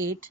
8,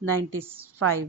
95।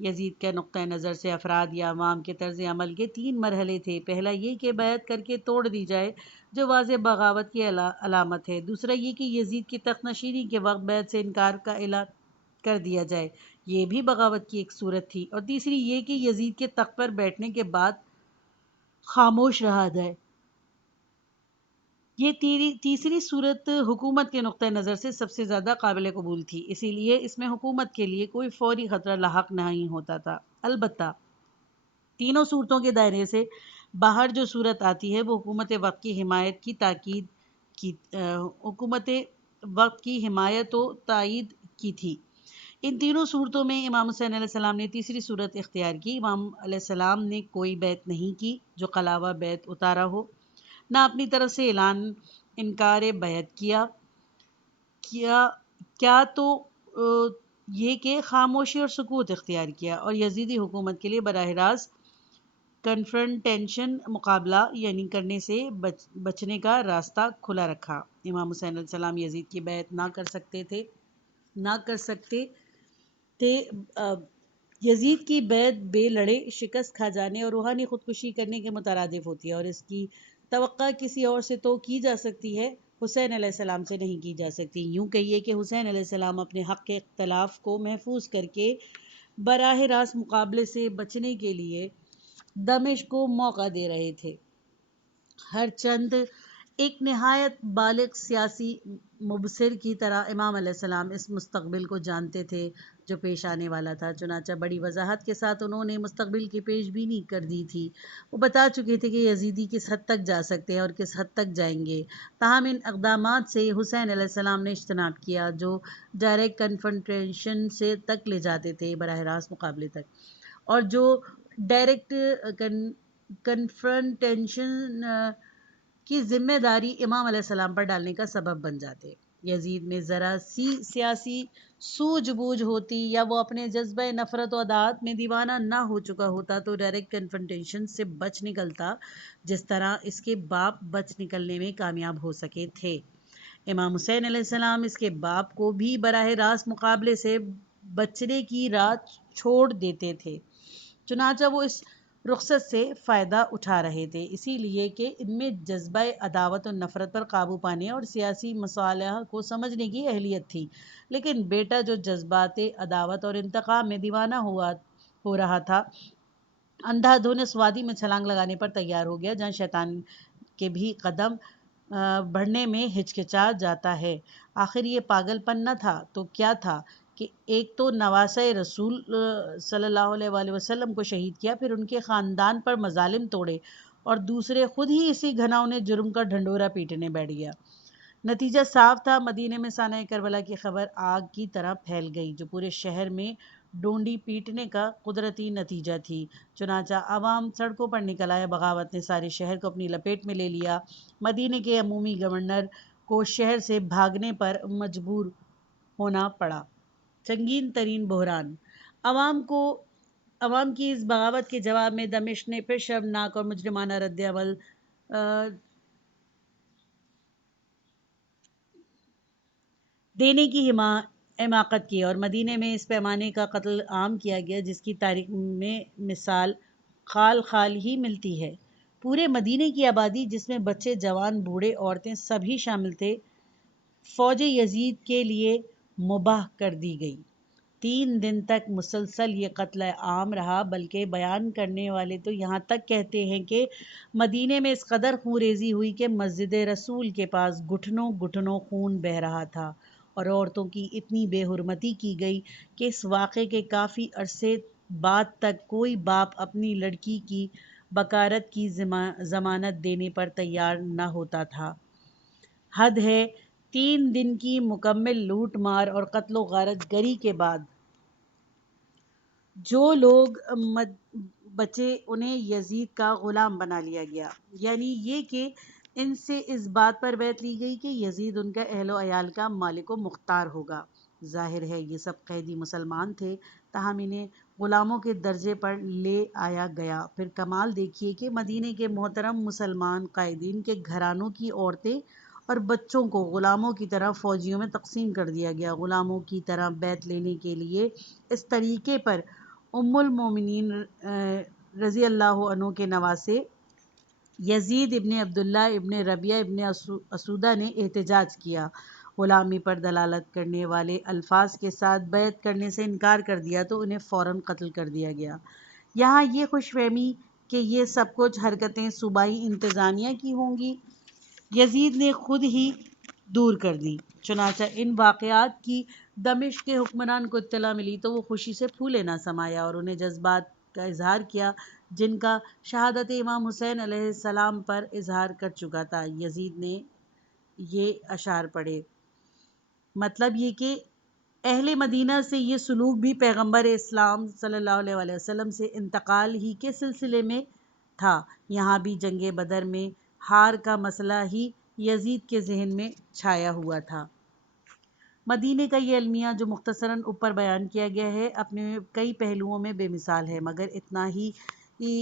یزید کے نقطۂ نظر سے افراد یا عوام کے طرز عمل کے 3 مرحلے تھے۔ پہلا یہ کہ بیعت کر کے توڑ دی جائے، جو واضح بغاوت کی علامت ہے۔ دوسرا یہ کہ یزید کی تخت نشینی کے وقت بیعت سے انکار کا اعلان کر دیا جائے، یہ بھی بغاوت کی ایک صورت تھی۔ اور تیسری یہ کہ یزید کے تخت پر بیٹھنے کے بعد خاموش رہا جائے۔ یہ تیسری صورت حکومت کے نقطۂ نظر سے سب سے زیادہ قابل قبول تھی، اسی لیے اس میں حکومت کے لیے کوئی فوری خطرہ لاحق نہیں ہوتا تھا۔ البتہ تینوں صورتوں کے دائرے سے باہر جو صورت آتی ہے وہ حکومت وقت کی حمایت کی تاکید کی حکومت وقت کی حمایت و تائید کی تھی۔ ان تینوں صورتوں میں امام حسین علیہ السلام نے تیسری صورت اختیار کی۔ امام علیہ السلام نے کوئی بیعت نہیں کی جو قلاوہ بیعت اتارا ہو، نہ اپنی طرف سے انکار بیعت کیا تو یہ کہ خاموشی اور سکوت اختیار کیا، اور یزیدی حکومت کے لیے براہ راست کنفرنٹیشن مقابلہ یعنی کرنے سے بچنے کا راستہ کھلا رکھا۔ امام حسین علیہ السلام یزید کی بیعت نہ کر سکتے تھے۔ یزید کی بیعت بے لڑے شکست کھا جانے اور روحانی خودکشی کرنے کے مترادف ہوتی ہے، اور اس کی توقع کسی اور سے تو کی جا سکتی ہے، حسین علیہ السلام سے نہیں کی جا سکتی۔ یوں کہیے کہ حسین علیہ السلام اپنے حق کے اختلاف کو محفوظ کر کے براہ راست مقابلے سے بچنے کے لیے دمشق کو موقع دے رہے تھے۔ ہر چند ایک نہایت بالغ سیاسی مبصر کی طرح امام علیہ السلام اس مستقبل کو جانتے تھے جو پیش آنے والا تھا، چنانچہ بڑی وضاحت کے ساتھ انہوں نے مستقبل کی پیش بینی کر دی تھی۔ وہ بتا چکے تھے کہ یزیدی کس حد تک جا سکتے ہیں اور کس حد تک جائیں گے۔ تاہم ان اقدامات سے حسین علیہ السلام نے اجتناب کیا جو ڈائریکٹ کنفرنٹیشن سے تک لے جاتے تھے، براہ راست مقابلے تک، اور جو ڈائریکٹ کنفرنٹیشن کی ذمہ داری امام علیہ السلام پر ڈالنے کا سبب بن جاتے۔ یزید میں ذرا سی سیاسی سوجھ بوجھ ہوتی یا وہ اپنے جذبہ نفرت و عداوت میں دیوانہ نہ ہو چکا ہوتا تو ڈائریکٹ کنفرنٹیشن سے بچ نکلتا، جس طرح اس کے باپ بچ نکلنے میں کامیاب ہو سکے تھے۔ امام حسین علیہ السلام اس کے باپ کو بھی براہ راست مقابلے سے بچنے کی راہ چھوڑ دیتے تھے، چنانچہ وہ اس رخصت سے فائدہ اٹھا رہے تھے، اسی لیے کہ ان میں جذبہ عداوت و نفرت پر قابو پانے اور سیاسی مصالح کو سمجھنے کی اہلیت تھی۔ لیکن بیٹا جو جذبات عداوت اور انتقام میں دیوانہ ہو رہا تھا، اندھا دھند اس وادی میں چھلانگ لگانے پر تیار ہو گیا جہاں شیطان کے بھی قدم بڑھنے میں ہچکچا جاتا ہے۔ آخر یہ پاگل پن نہ تھا تو کیا تھا کہ ایک تو نواسۂ رسول صلی اللہ علیہ وآلہ وسلم کو شہید کیا، پھر ان کے خاندان پر مظالم توڑے، اور دوسرے خود ہی اسی گھناؤنے جرم کا ڈھنڈورا پیٹنے بیٹھ گیا۔ نتیجہ صاف تھا، مدینے میں سانحہ کربلا کی خبر آگ کی طرح پھیل گئی جو پورے شہر میں ڈونڈی پیٹنے کا قدرتی نتیجہ تھی۔ چنانچہ عوام سڑکوں پر نکل آئے، بغاوت نے سارے شہر کو اپنی لپیٹ میں لے لیا۔ مدینے کے عمومی گورنر کو شہر سے بھاگنے پر مجبور ہونا پڑا۔ سنگین ترین بحران۔ عوام کی اس بغاوت کے جواب میں دمشق نے پھر شرمناک اور مجرمانہ رد عمل دینے کی حماقت کی، اور مدینے میں اس پیمانے کا قتل عام کیا گیا جس کی تاریخ میں مثال خال ہی ملتی ہے۔ پورے مدینے کی آبادی، جس میں بچے، جوان، بوڑھے، عورتیں سبھی شامل تھے، فوج یزید کے لیے مباح کر دی گئی۔ 3 دن تک مسلسل یہ قتل عام رہا، بلکہ بیان کرنے والے تو یہاں تک کہتے ہیں کہ مدینے میں اس قدر خون ریزی ہوئی کہ مسجد رسول کے پاس گھٹنوں گھٹنوں خون بہہ رہا تھا، اور عورتوں کی اتنی بے حرمتی کی گئی کہ اس واقعے کے کافی عرصے بعد تک کوئی باپ اپنی لڑکی کی بکارت کی ضمانت دینے پر تیار نہ ہوتا تھا۔ حد ہے، 3 دن کی مکمل لوٹ مار اور قتل و غارت گری کے بعد جو لوگ بچے انہیں یزید کا غلام بنا لیا گیا، یعنی یہ کہ ان سے اس بات پر بیعت لی گئی کہ یزید ان کا اہل و عیال کا مالک و مختار ہوگا۔ ظاہر ہے یہ سب قیدی مسلمان تھے، تاہم انہیں غلاموں کے درجے پر لے آیا گیا۔ پھر کمال دیکھیے کہ مدینے کے محترم مسلمان قائدین کے گھرانوں کی عورتیں اور بچوں کو غلاموں کی طرح فوجیوں میں تقسیم کر دیا گیا۔ غلاموں کی طرح بیعت لینے کے لیے اس طریقے پر ام المومنین رضی اللہ عنہ کے نواسے یزید ابن عبداللہ ابن ربیعہ ابن اسودہ نے احتجاج کیا، غلامی پر دلالت کرنے والے الفاظ کے ساتھ بیعت کرنے سے انکار کر دیا تو انہیں فوراً قتل کر دیا گیا۔ یہاں یہ خوش فہمی کہ یہ سب کچھ حرکتیں صوبائی انتظامیہ کی ہوں گی یزید نے خود ہی دور کر دی۔ چنانچہ ان واقعات کی دمشق کے حکمران کو اطلاع ملی تو وہ خوشی سے پھولے نہ سمایا اور انہیں جذبات کا اظہار کیا جن کا شہادت امام حسین علیہ السلام پر اظہار کر چکا تھا۔ یزید نے یہ اشعار پڑھے، مطلب یہ کہ اہل مدینہ سے یہ سلوک بھی پیغمبر اسلام صلی اللہ علیہ وآلہ وسلم سے انتقال ہی کے سلسلے میں تھا۔ یہاں بھی جنگ بدر میں ہار کا مسئلہ ہی یزید کے ذہن میں چھایا ہوا تھا۔ مدینے کا یہ المیہ جو مختصراً اوپر بیان کیا گیا ہے اپنے کئی پہلوؤں میں بے مثال ہے، مگر اتنا ہی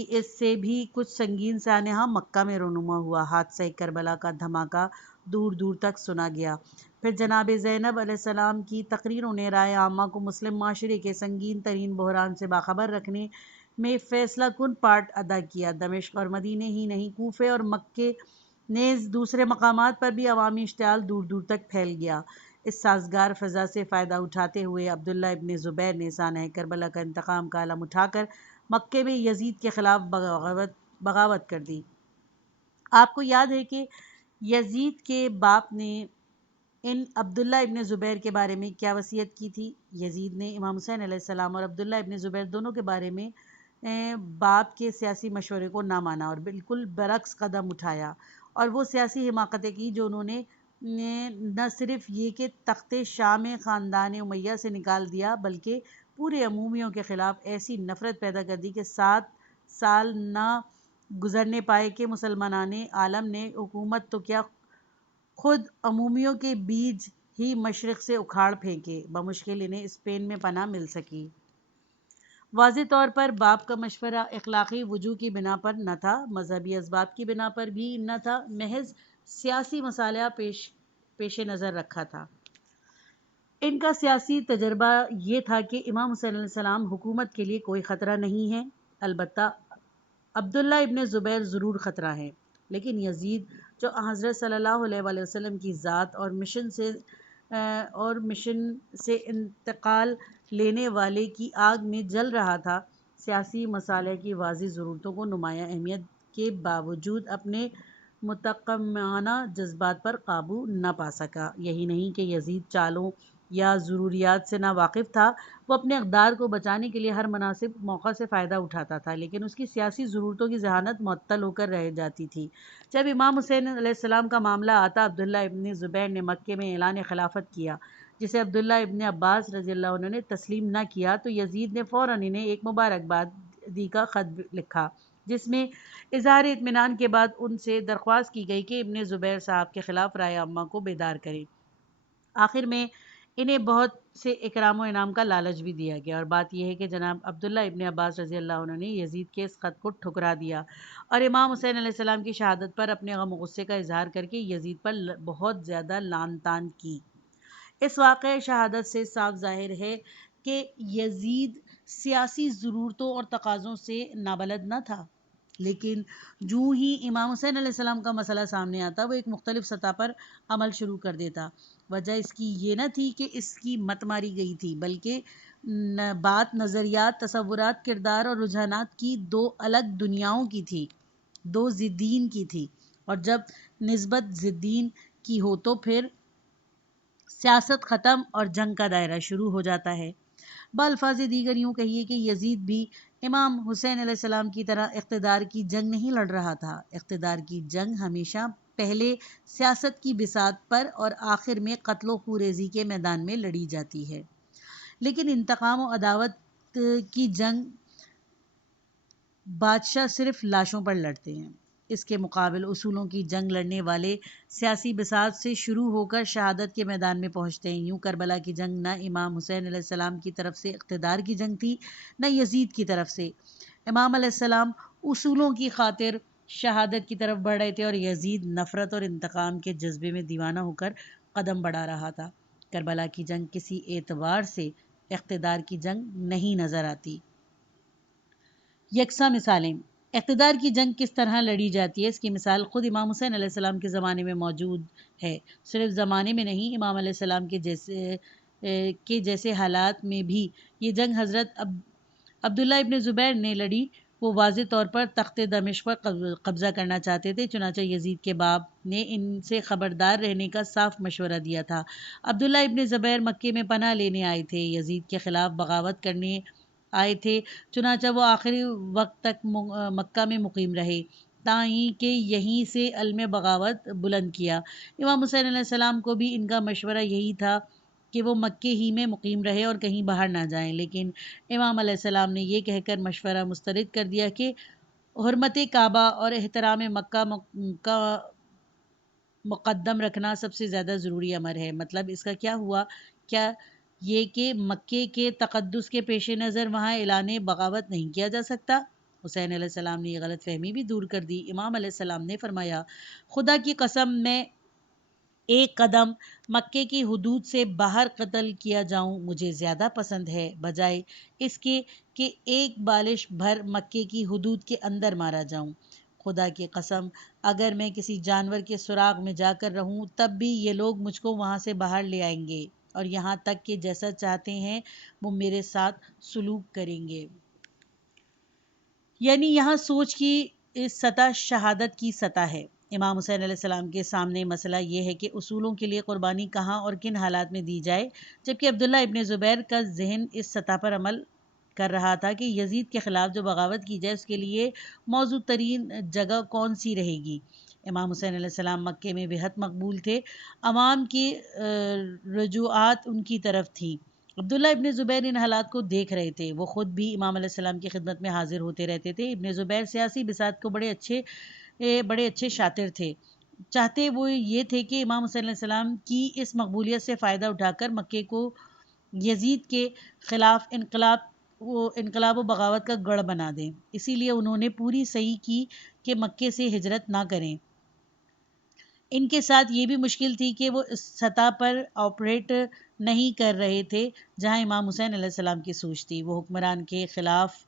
اس سے بھی کچھ سنگین سانحہ مکہ میں رونما ہوا۔ حادثہ کربلا کا دھماکہ دور دور تک سنا گیا۔ پھر جناب زینب علیہ السلام کی تقریروں نے رائے عامہ کو مسلم معاشرے کے سنگین ترین بحران سے باخبر رکھنے میں فیصلہ کن پارٹ ادا کیا۔ دمشق اور مدینے ہی نہیں، کوفے اور مکے نیز دوسرے مقامات پر بھی عوامی اشتعال دور دور تک پھیل گیا۔ اس سازگار فضا سے فائدہ اٹھاتے ہوئے عبداللہ ابن زبیر نے سانحہ کربلا کا انتقام کا علم اٹھا کر مکے میں یزید کے خلاف بغاوت کر دی۔ آپ کو یاد ہے کہ یزید کے باپ نے ان عبداللہ ابن زبیر کے بارے میں کیا وصیت کی تھی؟ یزید نے امام حسین علیہ السلام اور عبداللہ ابن زبیر دونوں کے بارے میں باپ کے سیاسی مشورے کو نہ مانا اور بالکل برعکس قدم اٹھایا، اور وہ سیاسی حماقتیں کی جو انہوں نے نہ صرف یہ کہ تخت شاہ میں خاندان امیہ سے نکال دیا بلکہ پورے امویوں کے خلاف ایسی نفرت پیدا کر دی کہ 7 سال نہ گزرنے پائے کہ مسلمانان عالم نے حکومت تو کیا خود امویوں کے بیج ہی مشرق سے اکھاڑ پھینکے، بمشکل انہیں اسپین میں پناہ مل سکی۔ واضح طور پر باپ کا مشورہ اخلاقی وجوہ کی بنا پر نہ تھا، مذہبی اسباب کی بنا پر بھی نہ تھا، محض سیاسی مصالحہ پیش نظر رکھا تھا۔ ان کا سیاسی تجربہ یہ تھا کہ امام حسین علیہ السلام حکومت کے لیے کوئی خطرہ نہیں ہے، البتہ عبداللہ ابن زبیر ضرور خطرہ ہے، لیکن یزید جو حضرت صلی اللہ علیہ وآلہ وسلم کی ذات اور مشن سے انتقال لینے والے کی آگ میں جل رہا تھا، سیاسی مصالح کی واضح ضرورتوں کو نمایاں اہمیت کے باوجود اپنے متقمانہ جذبات پر قابو نہ پا سکا۔ یہی نہیں کہ یزید چالوں یا ضروریات سے نا واقف تھا، وہ اپنے اقدار کو بچانے کے لیے ہر مناسب موقع سے فائدہ اٹھاتا تھا، لیکن اس کی سیاسی ضرورتوں کی ذہانت معطل ہو کر رہ جاتی تھی۔ جب امام حسین علیہ السلام کا معاملہ آتا، عبداللہ ابن زبیر نے مکے میں اعلان خلافت کیا، جسے عبداللہ ابن عباس رضی اللہ عنہ نے تسلیم نہ کیا تو یزید نے فوراً انہیں ایک مبارکبادی کا خط لکھا، جس میں اظہار اطمینان کے بعد ان سے درخواست کی گئی کہ ابن زبیر صاحب کے خلاف رائے عامہ کو بیدار کریں۔ آخر میں انہیں بہت سے اکرام و انعام کا لالچ بھی دیا گیا، اور بات یہ ہے کہ جناب عبداللہ ابن عباس رضی اللہ عنہ نے یزید کے اس خط کو ٹھکرا دیا اور امام حسین علیہ السلام کی شہادت پر اپنے غم و غصے کا اظہار کر کے یزید پر بہت زیادہ لعن طعن کی۔ اس واقعہ شہادت سے صاف ظاہر ہے کہ یزید سیاسی ضرورتوں اور تقاضوں سے نابلد نہ تھا، لیکن جو ہی امام حسین علیہ السلام کا مسئلہ سامنے آتا وہ ایک مختلف سطح پر عمل شروع کر دیتا۔ وجہ اس کی یہ نہ تھی کہ اس کی مت ماری گئی تھی، بلکہ بات نظریات، تصورات، کردار اور رجحانات کی دو الگ دنیاؤں کی تھی، دو ضدین کی تھی، اور جب نسبت ضدین کی ہو تو پھر سیاست ختم اور جنگ کا دائرہ شروع ہو جاتا ہے۔ بالفاظ دیگر یوں کہیے کہ یزید بھی امام حسین علیہ السلام کی طرح اقتدار کی جنگ نہیں لڑ رہا تھا۔ اقتدار کی جنگ ہمیشہ پہلے سیاست کی بساط پر اور آخر میں قتل و خونریزی کے میدان میں لڑی جاتی ہے، لیکن انتقام و عداوت کی جنگ بادشاہ صرف لاشوں پر لڑتے ہیں۔ اس کے مقابل اصولوں کی جنگ لڑنے والے سیاسی بساط سے شروع ہو کر شہادت کے میدان میں پہنچتے ہیں۔ یوں کربلا کی جنگ نہ امام حسین علیہ السلام کی طرف سے اقتدار کی جنگ تھی، نہ یزید کی طرف سے۔ امام علیہ السلام اصولوں کی خاطر شہادت کی طرف بڑھ رہے تھے اور یزید نفرت اور انتقام کے جذبے میں دیوانہ ہو کر قدم بڑھا رہا تھا۔ کربلا کی جنگ کسی اعتبار سے اقتدار کی جنگ نہیں نظر آتی۔ یکساں مثالیں۔ اقتدار کی جنگ کس طرح لڑی جاتی ہے، اس کی مثال خود امام حسین علیہ السلام کے زمانے میں موجود ہے۔ صرف زمانے میں نہیں، امام علیہ السلام کے جیسے حالات میں بھی یہ جنگ حضرت عبداللہ ابن زبیر نے لڑی۔ وہ واضح طور پر تخت دمشق پر قبضہ کرنا چاہتے تھے، چنانچہ یزید کے باپ نے ان سے خبردار رہنے کا صاف مشورہ دیا تھا۔ عبداللہ ابن زبیر مکے میں پناہ لینے آئے تھے، یزید کے خلاف بغاوت کرنے آئے تھے، چنانچہ وہ آخری وقت تک مکہ میں مقیم رہے تاہیں کہ یہیں سے علم بغاوت بلند کیا۔ امام حسین علیہ السلام کو بھی ان کا مشورہ یہی تھا کہ وہ مکے ہی میں مقیم رہے اور کہیں باہر نہ جائیں، لیکن امام علیہ السلام نے یہ کہہ کر مشورہ مسترد کر دیا کہ حرمت کعبہ اور احترام مکہ کا مقدم رکھنا سب سے زیادہ ضروری امر ہے۔ مطلب اس کا کیا ہوا؟ کیا یہ کہ مکے کے تقدس کے پیش نظر وہاں اعلان بغاوت نہیں کیا جا سکتا؟ حسین علیہ السلام نے یہ غلط فہمی بھی دور کر دی۔ امام علیہ السلام نے فرمایا، خدا کی قسم میں ایک قدم مکے کی حدود سے باہر قتل کیا جاؤں مجھے زیادہ پسند ہے، بجائے اس کے کہ ایک بالش بھر مکے کی حدود کے اندر مارا جاؤں۔ خدا کی قسم، اگر میں کسی جانور کے سراغ میں جا کر رہوں تب بھی یہ لوگ مجھ کو وہاں سے باہر لے آئیں گے، اور یہاں تک کہ جیسا چاہتے ہیں وہ میرے ساتھ سلوک کریں گے۔ یعنی یہاں سوچ کی اس سطح شہادت کی سطح ہے۔ امام حسین علیہ السلام کے سامنے مسئلہ یہ ہے کہ اصولوں کے لیے قربانی کہاں اور کن حالات میں دی جائے، جبکہ عبداللہ ابن زبیر کا ذہن اس سطح پر عمل کر رہا تھا کہ یزید کے خلاف جو بغاوت کی جائے اس کے لیے موزوں ترین جگہ کون سی رہے گی۔ امام حسین علیہ السلام مکے میں بےحد مقبول تھے، عوام کی رجوعات ان کی طرف تھیں۔ عبداللہ ابن زبیر ان حالات کو دیکھ رہے تھے، وہ خود بھی امام علیہ السلام کی خدمت میں حاضر ہوتے رہتے تھے۔ ابن زبیر سیاسی بساط کو بڑے اچھے شاطر تھے، چاہتے وہ یہ تھے کہ امام حسین علیہ السلام کی اس مقبولیت سے فائدہ اٹھا کر مکے کو یزید کے خلاف انقلاب و بغاوت کا گڑھ بنا دیں۔ اسی لیے انہوں نے پوری صحیح کی کہ مکے سے ہجرت نہ کریں۔ ان کے ساتھ یہ بھی مشکل تھی کہ وہ اس سطح پر آپریٹ نہیں کر رہے تھے جہاں امام حسین علیہ السلام کی سوچ تھی۔ وہ حکمران کے خلاف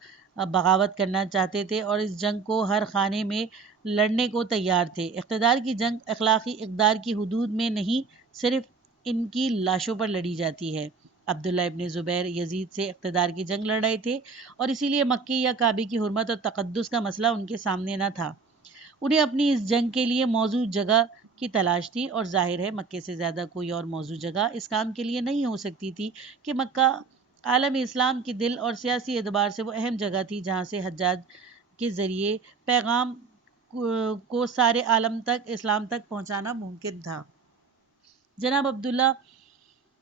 بغاوت کرنا چاہتے تھے اور اس جنگ کو ہر خانے میں لڑنے کو تیار تھے۔ اقتدار کی جنگ اخلاقی اقدار کی حدود میں نہیں، صرف ان کی لاشوں پر لڑی جاتی ہے۔ عبداللہ ابن زبیر یزید سے اقتدار کی جنگ لڑ رہے تھے، اور اسی لیے مکے یا کعبے کی حرمت اور تقدس کا مسئلہ ان کے سامنے نہ تھا۔ انہیں اپنی اس جنگ کے لیے موزوں جگہ کی تلاش تھی، اور ظاہر ہے مکے سے زیادہ کوئی اور موزوں جگہ اس کام کے لیے نہیں ہو سکتی تھی کہ مکہ عالم اسلام کے دل اور سیاسی اعتبار سے وہ اہم جگہ تھی جہاں سے حجاج کے ذریعے پیغام کو سارے عالم تک، اسلام تک پہنچانا ممکن تھا۔ جناب عبداللہ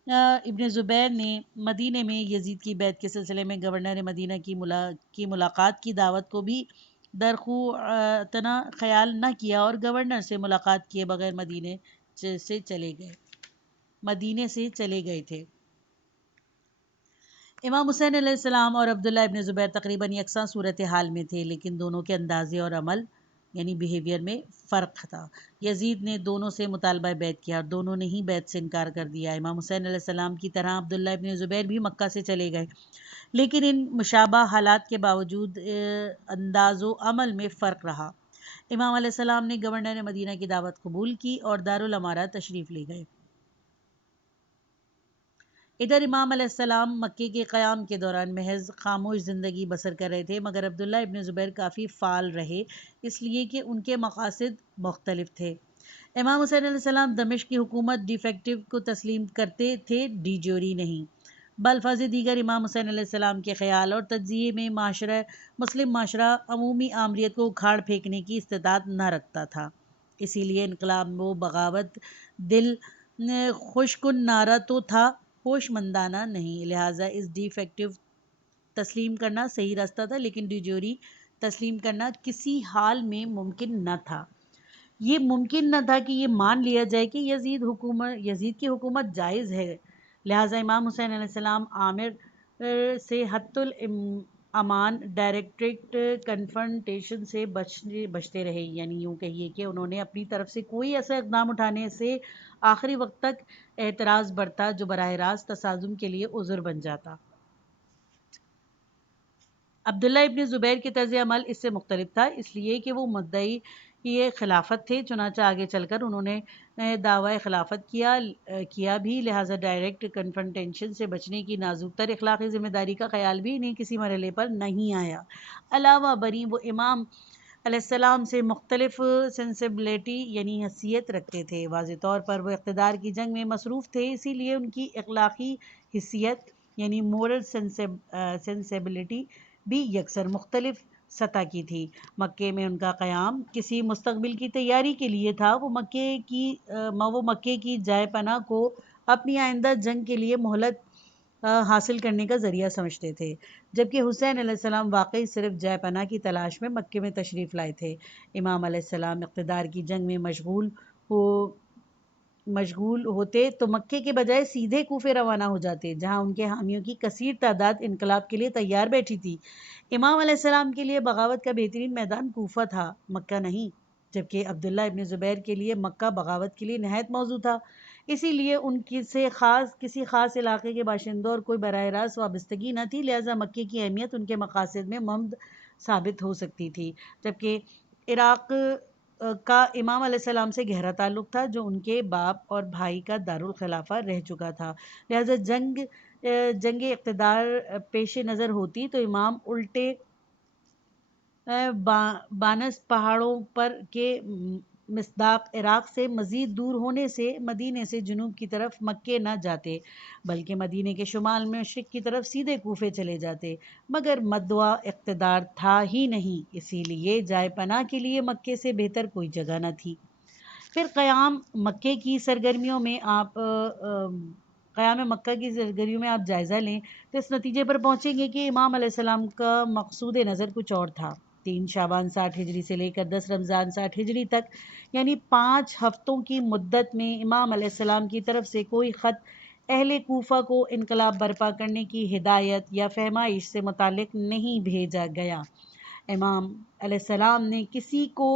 ابن زبیر نے مدینہ میں یزید کی بیعت کے سلسلے میں گورنر مدینہ کی ملاقات کی دعوت کو بھی درخواطنہ خیال نہ کیا اور گورنر سے ملاقات کیے بغیر مدینے سے چلے گئے تھے۔ امام حسین علیہ السلام اور عبداللہ ابن زبیر تقریباً یکساں صورتحال میں تھے، لیکن دونوں کے اندازے اور عمل یعنی بیہیویئر میں فرق تھا۔ یزید نے دونوں سے مطالبہ بیعت کیا اور دونوں نے ہی بیعت سے انکار کر دیا۔ امام حسین علیہ السلام کی طرح عبداللہ ابن زبیر بھی مکہ سے چلے گئے، لیکن ان مشابہ حالات کے باوجود انداز و عمل میں فرق رہا۔ امام علیہ السلام نے گورنر مدینہ کی دعوت قبول کی اور دارالامارہ تشریف لے گئے۔ ادھر امام علیہ السلام مکے کے قیام کے دوران محض خاموش زندگی بسر کر رہے تھے، مگر عبداللہ ابن زبیر کافی فعال رہے، اس لیے کہ ان کے مقاصد مختلف تھے۔ امام حسین علیہ السلام دمشق کی حکومت ڈی فیکٹو کو تسلیم کرتے تھے، ڈی جیوری نہیں۔ بالفاظ دیگر امام حسین علیہ السلام کے خیال اور تجزیے میں مسلم معاشرہ عمومی آمریت کو اکھاڑ پھینکنے کی استطاعت نہ رکھتا تھا، اسی لیے انقلاب و بغاوت دل خوش کن نعرہ تو تھا، ہوش مندانہ نہیں، لہٰذا اس ڈی فیکٹو تسلیم کرنا صحیح راستہ تھا، لیکن ڈی جیوری تسلیم کرنا کسی حال میں ممکن نہ تھا۔ یہ ممکن نہ تھا کہ یہ مان لیا جائے کہ یزید کی حکومت جائز ہے، لہٰذا امام حسین علیہ السلام عامر سے حت الامان ڈائریکٹ کنفرنٹیشن سے بچتے رہے، یعنی یوں کہیے کہ انہوں نے اپنی طرف سے کوئی ایسا اقدام اٹھانے سے آخری وقت تک اعتراض برتا جو براہ راست تصادم کے لیے عذر بن جاتا۔ عبداللہ ابن زبیر کے طرز عمل اس سے مختلف تھا، اس لیے کہ وہ مدعی یہ خلافت تھے، چنانچہ آگے چل کر انہوں نے دعوی خلافت کیا بھی، لہٰذا ڈائریکٹ کنفرنٹیشن سے بچنے کی نازک تر اخلاقی ذمہ داری کا خیال بھی انہیں کسی مرحلے پر نہیں آیا۔ علاوہ بری وہ امام علیہ السلام سے مختلف سینسیبلٹی یعنی حیثیت رکھتے تھے، واضح طور پر وہ اقتدار کی جنگ میں مصروف تھے، اسی لیے ان کی اخلاقی حیثیت یعنی مورل سینسیبلٹی بھی یکسر مختلف سطح کی تھی۔ مکے میں ان کا قیام کسی مستقبل کی تیاری کے لیے تھا، وہ مکے کی جائے پناہ کو اپنی آئندہ جنگ کے لیے مہلت حاصل کرنے کا ذریعہ سمجھتے تھے، جبکہ حسین علیہ السلام واقعی صرف جائے پناہ کی تلاش میں مکے میں تشریف لائے تھے۔ امام علیہ السلام اقتدار کی جنگ میں مشغول ہوتے تو مکے کے بجائے سیدھے کوفے روانہ ہو جاتے، جہاں ان کے حامیوں کی کثیر تعداد انقلاب کے لیے تیار بیٹھی تھی۔ امام علیہ السلام کے لیے بغاوت کا بہترین میدان کوفہ تھا، مکہ نہیں، جبکہ عبداللہ ابن زبیر کے لیے مکہ بغاوت کے لیے نہایت موزوں تھا، اسی لیے ان کسی خاص علاقے کے باشندوں اور کوئی براہ راست وابستگی نہ تھی، لہٰذا مکے کی اہمیت ان کے مقاصد میں ممد ثابت ہو سکتی تھی، جبکہ عراق کا امام علیہ السلام سے گہرا تعلق تھا، جو ان کے باپ اور بھائی کا دارالخلافہ رہ چکا تھا، لہٰذا جنگ اقتدار پیش نظر ہوتی تو امام الٹے بانس پہاڑوں پر کے مصداق عراق سے مزید دور ہونے سے مدینے سے جنوب کی طرف مکے نہ جاتے، بلکہ مدینے کے شمال میں مشرق کی طرف سیدھے کوفے چلے جاتے، مگر مدعا اقتدار تھا ہی نہیں، اسی لیے جائے پناہ کے لیے مکے سے بہتر کوئی جگہ نہ تھی۔ پھر قیام مکہ کی سرگرمیوں میں آپ جائزہ لیں تو اس نتیجے پر پہنچیں گے کہ امام علیہ السلام کا مقصود نظر کچھ اور تھا۔ 3 شعبان 60 ہجری سے لے کر 10 رمضان 60 ہجری تک، یعنی 5 ہفتوں کی مدت میں امام علیہ السلام کی طرف سے کوئی خط اہل کوفہ کو انقلاب برپا کرنے کی ہدایت یا فہمائش سے متعلق نہیں بھیجا گیا۔ امام علیہ السلام نے کسی کو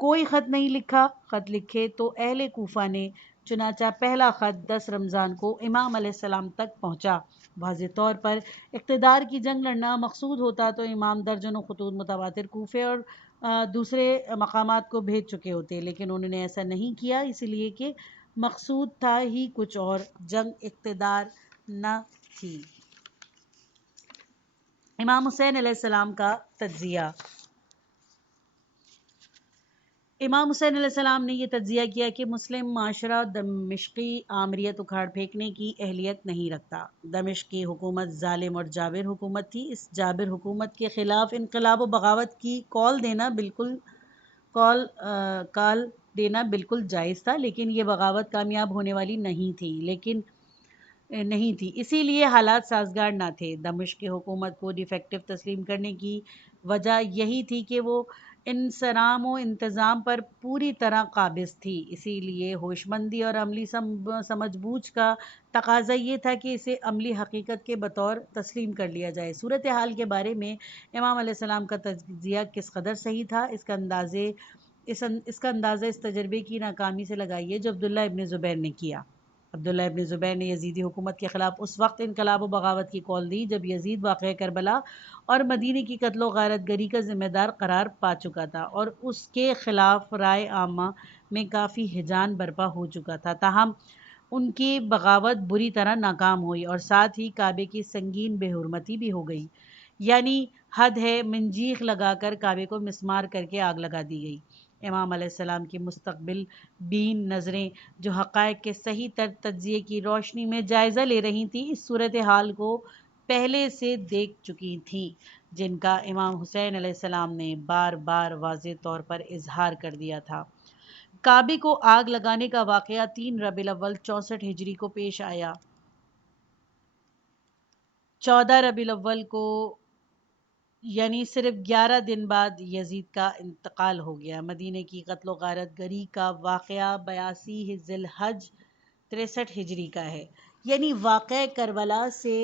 کوئی خط نہیں لکھا، خط لکھے تو اہل کوفہ نے، چنانچہ پہلا خط 10 رمضان کو امام علیہ السلام تک پہنچا۔ واضح طور پر اقتدار کی جنگ لڑنا مقصود ہوتا تو امام درجنوں خطوط متواتر کوفے اور دوسرے مقامات کو بھیج چکے ہوتے، لیکن انہوں نے ایسا نہیں کیا، اس لیے کہ مقصود تھا ہی کچھ اور، جنگ اقتدار نہ تھی۔ امام حسین علیہ السلام کا تجزیہ۔ امام حسین علیہ السلام نے یہ تجزیہ کیا کہ مسلم معاشرہ دمشقی آمریت اکھاڑ پھینکنے کی اہلیت نہیں رکھتا۔ دمشق کی حکومت ظالم اور جابر حکومت تھی، اس جابر حکومت کے خلاف انقلاب و بغاوت کی کال دینا بالکل جائز تھا، لیکن یہ بغاوت کامیاب ہونے والی نہیں تھی، اسی لیے حالات سازگار نہ تھے۔ دمشق کی حکومت کو ڈیفیکٹو تسلیم کرنے کی وجہ یہی تھی کہ وہ انصرام و انتظام پر پوری طرح قابض تھی، اسی لیے ہوش مندی اور عملی سمجھ بوجھ کا تقاضا یہ تھا کہ اسے عملی حقیقت کے بطور تسلیم کر لیا جائے۔ صورتحال کے بارے میں امام علیہ السلام کا تجزیہ کس قدر صحیح تھا، اس کا اندازہ اس تجربے کی ناکامی سے لگائیے جو عبداللہ ابن زبیر نے کیا۔ عبداللہ ابن زبیر نے یزیدی حکومت کے خلاف اس وقت انقلاب و بغاوت کی کال دی جب یزید واقعہ کربلا اور مدینے کی قتل و غارت گری کا ذمہ دار قرار پا چکا تھا اور اس کے خلاف رائے عامہ میں کافی ہیجان برپا ہو چکا تھا، تاہم ان کی بغاوت بری طرح ناکام ہوئی اور ساتھ ہی کعبے کی سنگین بے حرمتی بھی ہو گئی، یعنی حد ہے منجیق لگا کر کعبے کو مسمار کر کے آگ لگا دی گئی۔ امام علیہ السلام کی مستقبل بین نظریں جو حقائق کے صحیح تر تجزیے کی روشنی میں جائزہ لے رہی تھیں، اس صورتحال کو پہلے سے دیکھ چکی تھیں، جن کا امام حسین علیہ السلام نے بار بار واضح طور پر اظہار کر دیا تھا۔ کعبے کو آگ لگانے کا واقعہ 3 ربیع الاول 64 ہجری کو پیش آیا۔ 14 ربیع الاول کو یعنی صرف 11 دن بعد یزید کا انتقال ہو گیا۔ مدینے کی قتل و غارت گری کا واقعہ 82 ذی الحج 63 ہجری کا ہے، یعنی واقعہ کربلا سے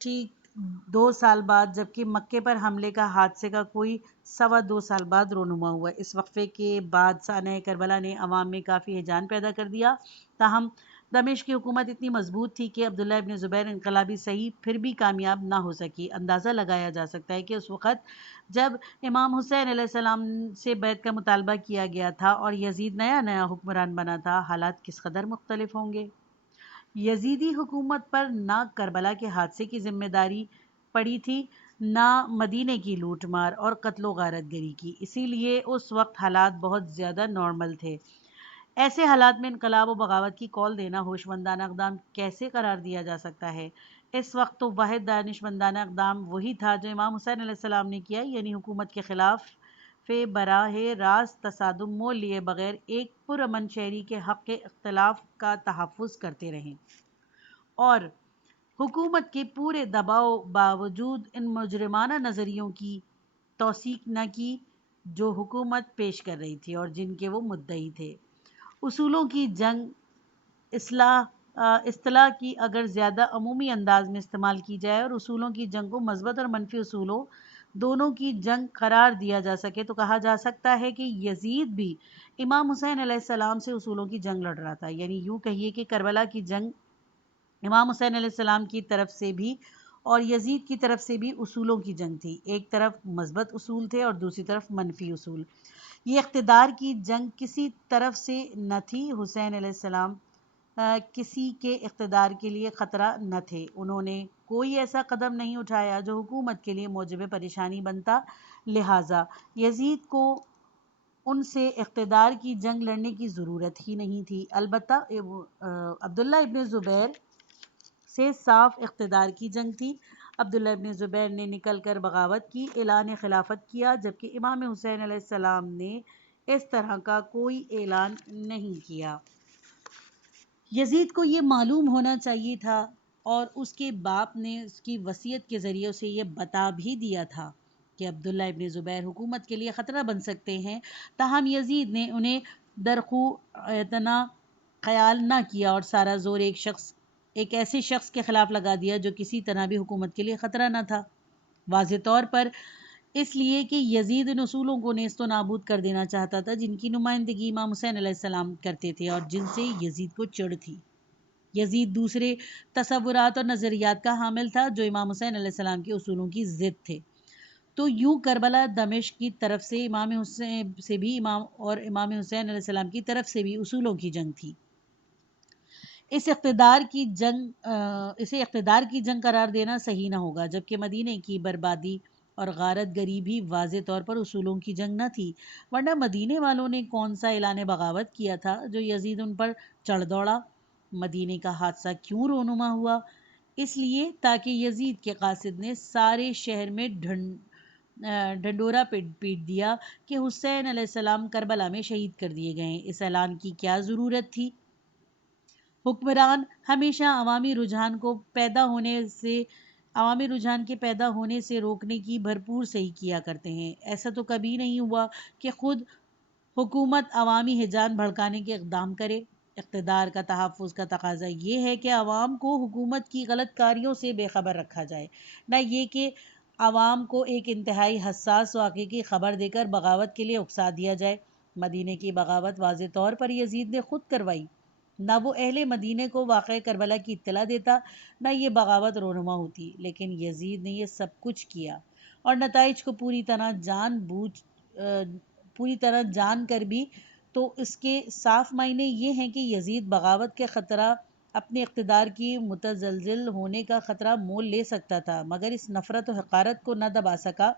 ٹھیک 2 سال بعد، جبکہ مکے پر حملے کا حادثے کا کوئی 2.25 سال بعد رونما ہوا۔ اس وقفے کے بعد سانحہ کربلا نے عوام میں کافی ہیجان پیدا کر دیا، تاہم دمشق کی حکومت اتنی مضبوط تھی کہ عبداللہ ابن زبیر انقلابی سہی پھر بھی کامیاب نہ ہو سکی۔ اندازہ لگایا جا سکتا ہے کہ اس وقت جب امام حسین علیہ السلام سے بیعت کا مطالبہ کیا گیا تھا اور یزید نیا نیا حکمران بنا تھا، حالات کس قدر مختلف ہوں گے۔ یزیدی حکومت پر نہ کربلا کے حادثے کی ذمہ داری پڑی تھی، نہ مدینے کی لوٹ مار اور قتل و غارت گری کی، اسی لیے اس وقت حالات بہت زیادہ نارمل تھے۔ ایسے حالات میں انقلاب و بغاوت کی کال دینا ہوشمندانہ اقدام کیسے قرار دیا جا سکتا ہے؟ اس وقت تو واحد دانشمندانہ اقدام وہی تھا جو امام حسین علیہ السلام نے کیا، یعنی حکومت کے خلاف براہ راست تصادم مول لیے بغیر ایک پرامن شہری کے حق اختلاف کا تحفظ کرتے رہیں اور حکومت کے پورے دباؤ باوجود ان مجرمانہ نظریوں کی توثیق نہ کی جو حکومت پیش کر رہی تھی اور جن کے وہ مدعی تھے۔ اصولوں کی جنگ اصطلاح کی اگر زیادہ عمومی انداز میں استعمال کی جائے اور اصولوں کی جنگ کو مثبت اور منفی اصولوں دونوں کی جنگ قرار دیا جا سکے تو کہا جا سکتا ہے کہ یزید بھی امام حسین علیہ السلام سے اصولوں کی جنگ لڑ رہا تھا، یعنی یوں کہیے کہ کربلا کی جنگ امام حسین علیہ السلام کی طرف سے بھی اور یزید کی طرف سے بھی اصولوں کی جنگ تھی۔ ایک طرف مثبت اصول تھے اور دوسری طرف منفی اصول۔ یہ اقتدار کی جنگ کسی طرف سے نہ تھی۔ حسین علیہ السلام کسی کے اقتدار کے لیے خطرہ نہ تھے، انہوں نے کوئی ایسا قدم نہیں اٹھایا جو حکومت کے لیے موجب پریشانی بنتا، لہٰذا یزید کو ان سے اقتدار کی جنگ لڑنے کی ضرورت ہی نہیں تھی۔ البتہ عبداللہ ابن زبیر سے صاف اقتدار کی جنگ تھی۔ عبداللہ ابن زبیر نے نکل کر بغاوت کی، اعلان خلافت کیا، جبکہ امام حسین علیہ السلام نے اس طرح کا کوئی اعلان نہیں کیا۔ یزید کو یہ معلوم ہونا چاہیے تھا اور اس کے باپ نے اس کی وصیت کے ذریعے اسے یہ بتا بھی دیا تھا کہ عبداللہ ابن زبیر حکومت کے لیے خطرہ بن سکتے ہیں، تاہم یزید نے انہیں درخو اعتنا خیال نہ کیا اور سارا زور ایک ایسے شخص کے خلاف لگا دیا جو کسی طرح بھی حکومت کے لیے خطرہ نہ تھا، واضح طور پر اس لیے کہ یزید ان اصولوں کو نیست و نابود کر دینا چاہتا تھا جن کی نمائندگی امام حسین علیہ السلام کرتے تھے اور جن سے یزید کو چڑ تھی۔ یزید دوسرے تصورات اور نظریات کا حامل تھا جو امام حسین علیہ السلام کے اصولوں کی ضد تھے، تو یوں کربلا دمشق کی طرف سے امام حسین سے بھی امام حسین علیہ السلام کی طرف سے بھی اصولوں کی جنگ تھی۔ اسے اقتدار کی جنگ قرار دینا صحیح نہ ہوگا، جبکہ مدینے کی بربادی اور غارت گری بھی واضح طور پر اصولوں کی جنگ نہ تھی، ورنہ مدینے والوں نے کون سا اعلان بغاوت کیا تھا جو یزید ان پر چڑھ دوڑا؟ مدینے کا حادثہ کیوں رونما ہوا؟ اس لیے تاکہ یزید کے قاصد نے سارے شہر میں ڈھنڈورا پیٹ دیا کہ حسین علیہ السلام کربلا میں شہید کر دیے گئے۔ اس اعلان کی کیا ضرورت تھی؟ حکمران ہمیشہ عوامی رجحان کے پیدا ہونے سے روکنے کی بھرپور صحیح کیا کرتے ہیں۔ ایسا تو کبھی نہیں ہوا کہ خود حکومت عوامی ہیجان بھڑکانے کے اقدام کرے۔ اقتدار کا تحفظ کا تقاضا یہ ہے کہ عوام کو حکومت کی غلط کاریوں سے بے خبر رکھا جائے، نہ یہ کہ عوام کو ایک انتہائی حساس واقعے کی خبر دے کر بغاوت کے لیے اکسا دیا جائے۔ مدینے کی بغاوت واضح طور پر یزید نے خود کروائی، نہ وہ اہل مدینے کو واقعہ کربلا کی اطلاع دیتا، نہ یہ بغاوت رونما ہوتی، لیکن یزید نے یہ سب کچھ کیا اور نتائج کو پوری طرح جان کر بھی، تو اس کے صاف معنی یہ ہیں کہ یزید بغاوت کے خطرہ اپنے اقتدار کی متزلزل ہونے کا خطرہ مول لے سکتا تھا، مگر اس نفرت و حقارت کو نہ دبا سکا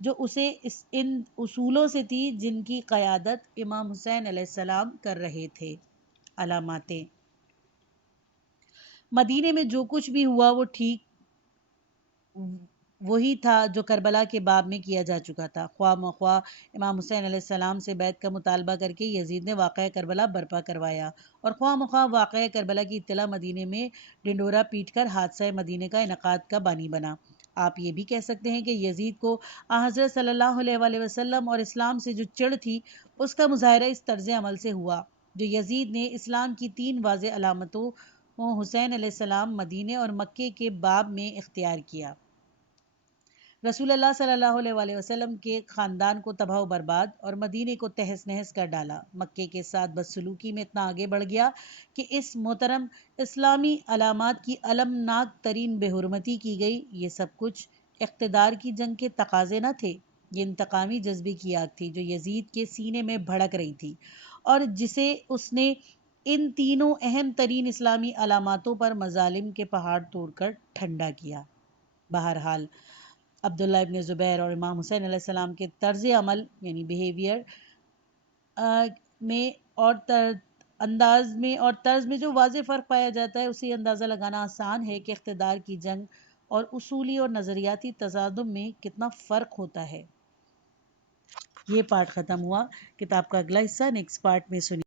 جو اسے ان اصولوں سے تھی جن کی قیادت امام حسین علیہ السلام کر رہے تھے۔ علاماتیں: مدینے میں جو کچھ بھی ہوا وہ ٹھیک وہی تھا جو کربلا کے باب میں کیا جا چکا تھا۔ خواہ مخواہ امام حسین علیہ السلام سے بیعت کا مطالبہ کر کے یزید نے واقعہ کربلا برپا کروایا اور خواہ مخواہ واقعہ کربلا کی اطلاع مدینے میں ڈنڈورا پیٹ کر حادثہ مدینے کا انعقاد کا بانی بنا۔ آپ یہ بھی کہہ سکتے ہیں کہ یزید کو حضرت صلی اللہ علیہ وآلہ وسلم اور اسلام سے جو چڑ تھی اس کا مظاہرہ اس طرز عمل سے ہوا جو یزید نے اسلام کی 3 واضح علامتوں حسین علیہ السلام، مدینے اور مکے کے باب میں اختیار کیا۔ رسول اللہ صلی اللہ علیہ وآلہ وسلم کے خاندان کو تباہ و برباد اور مدینے کو تہس نہس کر ڈالا۔ مکے کے ساتھ بدسلوکی میں اتنا آگے بڑھ گیا کہ اس محترم اسلامی علامات کی المناک ترین بے حرمتی کی گئی۔ یہ سب کچھ اقتدار کی جنگ کے تقاضے نہ تھے، یہ انتقامی جذبے کی آگ تھی جو یزید کے سینے میں بھڑک رہی تھی اور جسے اس نے ان تینوں اہم ترین اسلامی علاماتوں پر مظالم کے پہاڑ توڑ کر ٹھنڈا کیا۔ بہرحال عبداللہ ابن زبیر اور امام حسین علیہ السلام کے طرز عمل یعنی بیہیویئر میں اور انداز میں اور طرز میں جو واضح فرق پایا جاتا ہے، اسی اندازہ لگانا آسان ہے کہ اقتدار کی جنگ اور اصولی اور نظریاتی تصادم میں کتنا فرق ہوتا ہے۔ یہ پارٹ ختم ہوا۔ کتاب کا اگلا حصہ نیکسٹ پارٹ میں سنیے۔